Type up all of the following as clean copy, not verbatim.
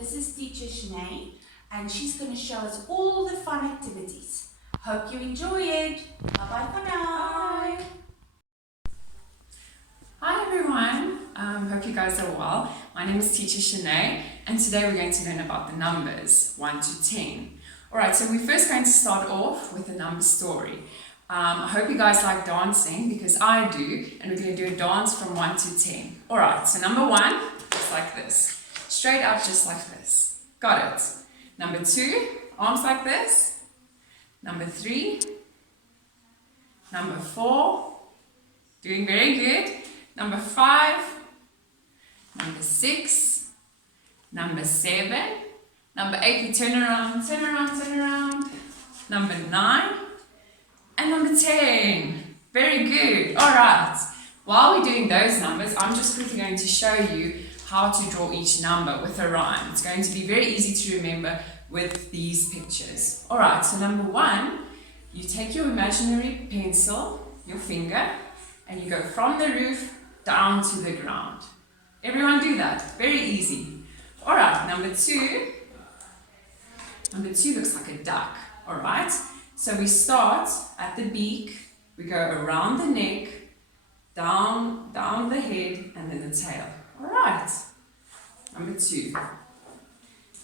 This is Teacher Shanae, and she's going to show us all the fun activities. Hope you enjoy it. Bye-bye for now. Bye. Hi everyone, hope you guys are well. My name is Teacher Shanae, and today we're going to learn about the numbers 1 to 10. Alright, so we're first going to start off with a number story. I hope you guys like dancing, because I do, and we're going to do a dance from 1 to 10. Alright, so number 1 is like this. Straight up, just like this. Got it. Number 2, arms like this. Number 3. Number 4. Doing very good. Number 5. Number 6. Number 7. Number 8, we turn around, turn around, turn around. Number 9. And number 10. Very good. Alright. While we're doing those numbers, I'm just quickly going to show you how to draw each number with a rhyme. It's going to be very easy to remember with these pictures. Alright, so number 1, you take your imaginary pencil, your finger, and you go from the roof down to the ground. Everyone do that. Very easy. Alright, number 2 looks like a duck. Alright, so we start at the beak, we go around the neck, down the head, and then the tail. Alright, number 2.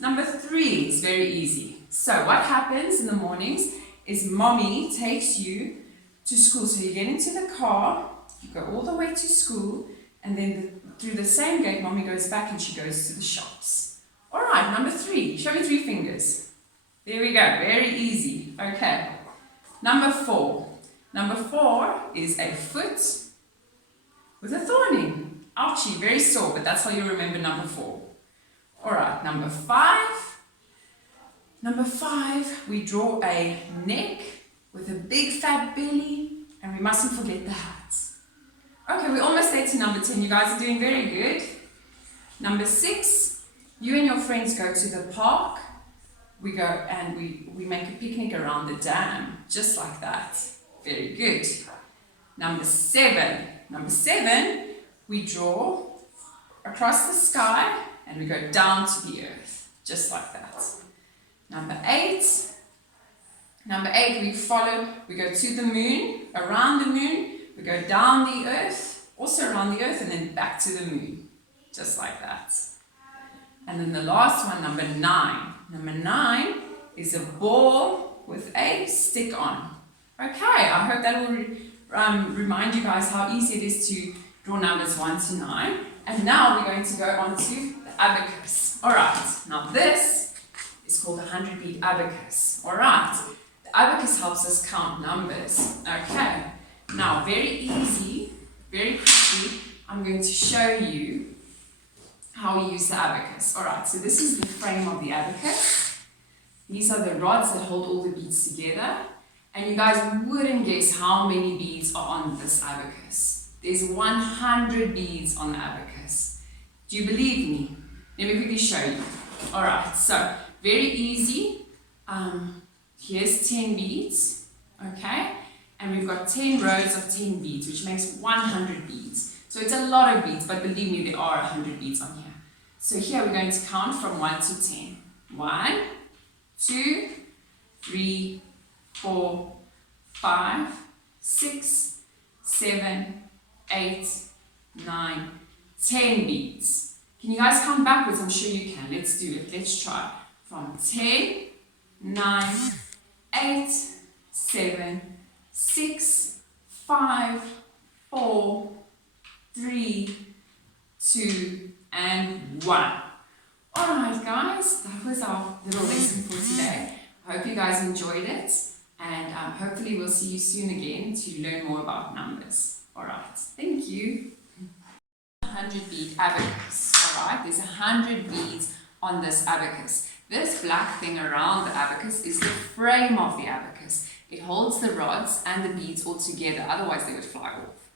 Number 3 is very easy. So what happens in the mornings is mommy takes you to school. So you get into the car, you go all the way to school, and then through the same gate, mommy goes back and she goes to the shops. Alright, number 3. Show me 3 fingers. There we go. Very easy. Okay. Number 4. Number 4 is a foot with a thorn in. Ouchie, very sore, but that's how you remember number 4. Alright, number 5. Number 5, we draw a neck with a big fat belly, and we mustn't forget the hat. Okay, we're almost there to number 10. You guys are doing very good. Number 6, you and your friends go to the park. We go and we make a picnic around the dam, just like that. Very good. Number 7. Number 7, we draw across the sky and we go down to the earth, just like that. Number 8, we go to the moon, around the moon, we go down the earth, also around the earth, and then back to the moon, just like that. And then the last one, number 9. Number 9 is a ball with a stick on. Okay, I hope that will remind you guys how easy it is to draw numbers 1 to 9. And now we're going to go on to the abacus. Alright, now this is called the 100-bead abacus. Alright, the abacus helps us count numbers. Okay, now very easy, very quickly, I'm going to show you how we use the abacus. Alright, so this is the frame of the abacus. These are the rods that hold all the beads together. And you guys wouldn't guess how many beads are on this abacus. There's 100 beads on the abacus. Do you believe me? Let me quickly show you. Alright, so very easy. Here's 10 beads, okay? And we've got 10 rows of 10 beads, which makes 100 beads. So it's a lot of beads, but believe me, there are 100 beads on here. So here we're going to count from 1 to 10. 1, 2, 3, 4, 5, 6, 7, 8, 9, 10 beads. Can you guys count backwards? I'm sure you can. Let's do it. Let's try. From 10, 9, 8, 7, 6, 5, 4, 3, 2, and 1. Alright guys, that was our little lesson for today. I hope you guys enjoyed it, and hopefully we'll see you soon again to learn more about numbers. Alright, thank you. 100 bead abacus. Alright, there's 100 beads on this abacus. This black thing around the abacus is the frame of the abacus. It holds the rods and the beads all together, otherwise they would fly off.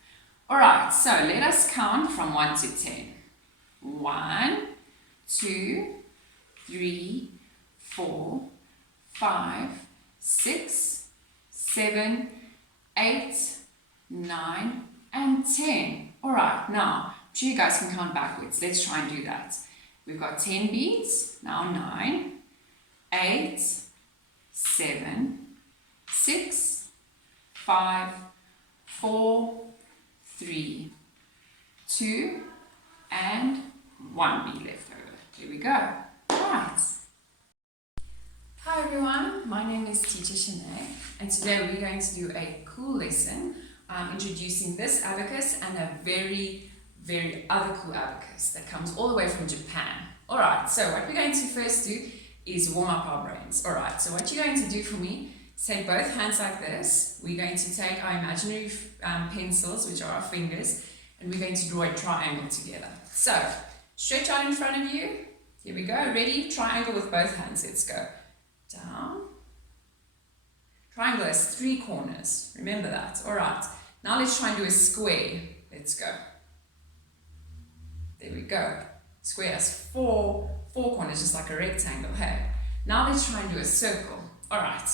Alright, so let us count from 1 to 10. 1, 2, 3, 4, 5, 6, 7, 8, 9, and 10. Alright, now, I'm sure you guys can count backwards. Let's try and do that. We've got 10 beads, now 9, 8, 7, 6, 5, 4, 3, 2, and 1 bead left over. Here we go. Right. Hi everyone, my name is Teacher Shanae, and today we're going to do a cool lesson introducing this abacus and a very other cool abacus that comes all the way from Japan. Alright, so what we're going to first do is warm up our brains. Alright, so what you're going to do for me is take both hands like this. We're going to take our imaginary pencils, which are our fingers, and we're going to draw a triangle together. So, stretch out in front of you. Here we go. Ready? Triangle with both hands. Let's go. Down. Triangle has 3 corners. Remember that. Alright, now let's try and do a square. Let's go. There we go. Square has 4 corners, just like a rectangle, hey? Now let's try and do a circle. Alright,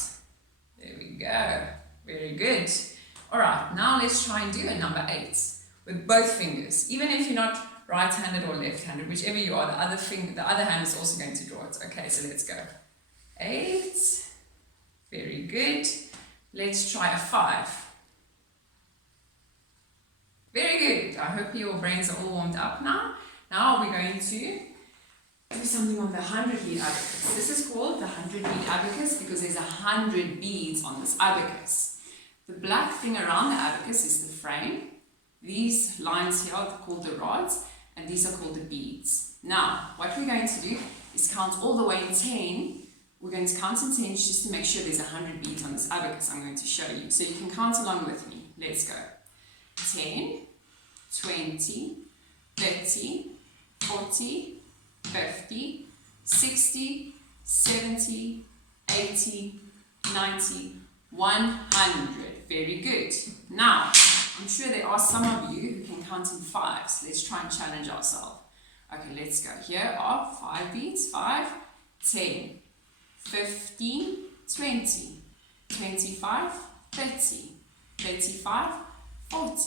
there we go. Very good. Alright, now let's try and do a number 8 with both fingers. Even if you're not right-handed or left-handed, whichever you are, the other hand is also going to draw it. Okay, so let's go. 8. Very good. Let's try a 5. Very good. I hope your brains are all warmed up now. Now we're going to do something on the 100 bead abacus. This is called the 100 bead abacus because there's 100 beads on this abacus. The black thing around the abacus is the frame. These lines here are called the rods, and these are called the beads. Now, what we're going to do is count all the way in 10. We're going to count in 10 just to make sure there's 100 beads on this abacus I'm going to show you. So you can count along with me. Let's go. 10, 20, 30, 40, 50, 60, 70, 80, 90, 100. Very good. Now, I'm sure there are some of you who can count in 5s. Let's try and challenge ourselves. Okay, let's go. Here are 5 beads. 5, 10, 15, 20, 25, 30, 35, 40,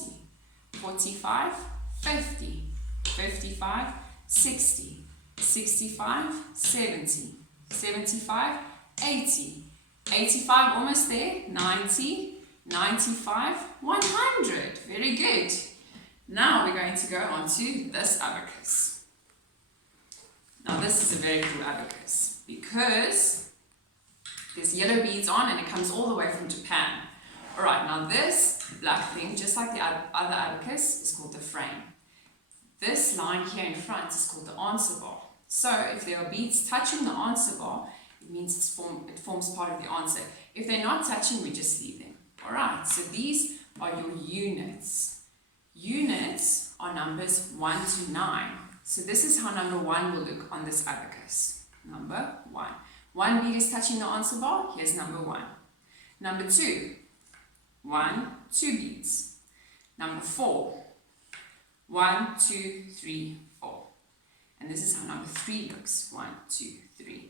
45, 50, 55, 60, 65, 70, 75, 80, 85, almost there, 90, 95, 100. Very good. Now we're going to go on to this abacus. Now this is a very cool abacus because there's yellow beads on and it comes all the way from Japan. Alright, now this black thing, just like the other abacus, is called the frame. This line here in front is called the answer bar. So if there are beads touching the answer bar, it means it forms part of the answer. If they're not touching, we just leave them. Alright, so these are your units. Units are numbers 1 to 9. So this is how number 1 will look on this abacus. Number 1. 1 bead is touching the answer bar. Here's number 1. Number 2. 1, 2 beads. Number 4. 1, 2, 3, 4. And this is how number 3 looks. 1, 2, 3.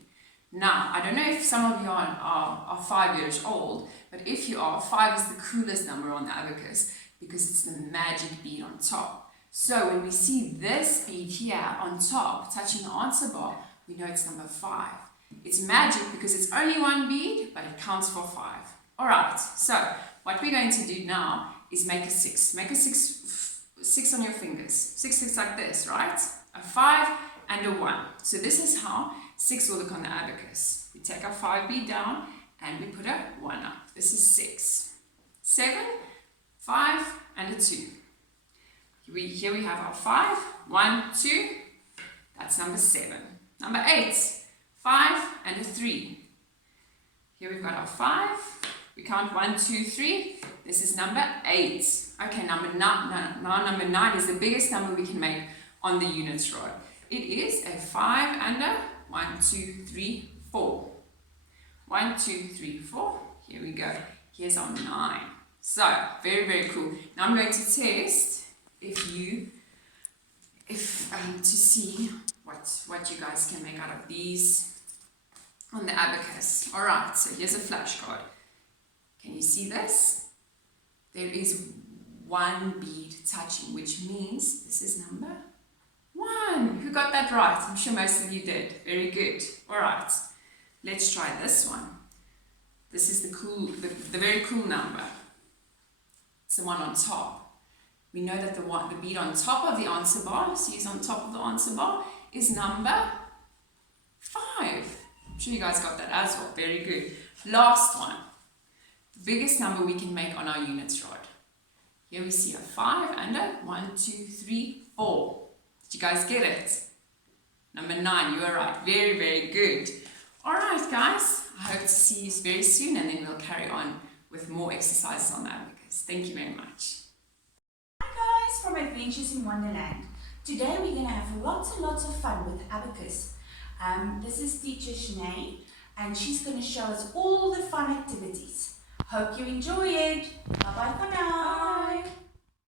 Now, I don't know if some of you are 5 years old, but if you are, 5 is the coolest number on the abacus because it's the magic bead on top. So when we see this bead here on top touching the answer bar, we know it's number 5. It's magic because it's only 1 bead, but it counts for 5. Alright, so what we're going to do now is make a 6. Make a 6 on your fingers. 6 like this, right? A 5 and a 1. So this is how 6 will look on the abacus. We take our 5 bead down and we put a 1 up. This is 6. 7, 5 and a 2. Here we have our 5, 1, 2. That's number 7. Number 8, 5 and a 3. Here we've got our 5. We count 1, 2, 3. This is number 8. Okay, now number 9 is the biggest number we can make on the units rod. It is a 5 and a 1, 2, 3, 4. 1, 2, 3, 4. Here we go. Here's our 9. So, very cool. Now I'm going to test to see what you guys can make out of these on the abacus. Alright, so here's a flashcard. Can you see this? There is 1 bead touching, which means this is number 1. Who got that right? I'm sure most of you did. Very good. All right. Let's try this one. This is the very cool number. It's the one on top. We know that the bead on top of the answer bar, so it's on top of the answer bar, is number 5. I'm sure you guys got that as well. Very good. Last one. The biggest number we can make on our units rod. Here we see a 5 and a 1, 2, 3, 4. Did you guys get it? Number 9, you are right. Very, very good. All right, guys. I hope to see you very soon, and then we'll carry on with more exercises on the abacus. Thank you very much. Hi guys from Adventures in Wonderland. Today we're going to have lots and lots of fun with abacus. This is teacher Shanae, and she's going to show us all the fun activities. Hope you enjoy it. Bye bye for now.